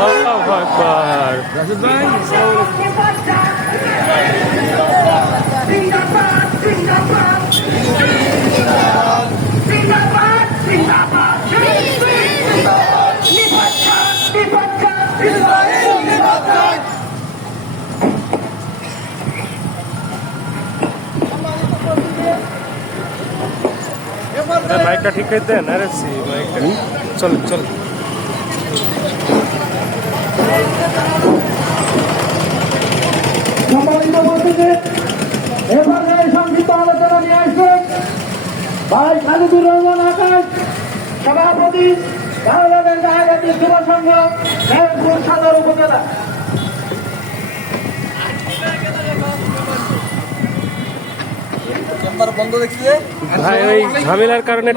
আল্লাহু আকবার। আরে মাইকটা ঠিক করে দেন, আরে সি মাইকটা চল চল। সম্মানিত বলতেছে এবারে সংক্ষিপ্ত আলোচনা নিয়ে আসবেন ভাই খালিদুর রহমান আকাশ, সভাপতি, বাংলাদেশ আগামী যুব সংঘ মেহেরপুর সদর উপজেলা। চেম্বার বন্ধ দেখিয়ে ভাই ওই ঝামেলার কারণে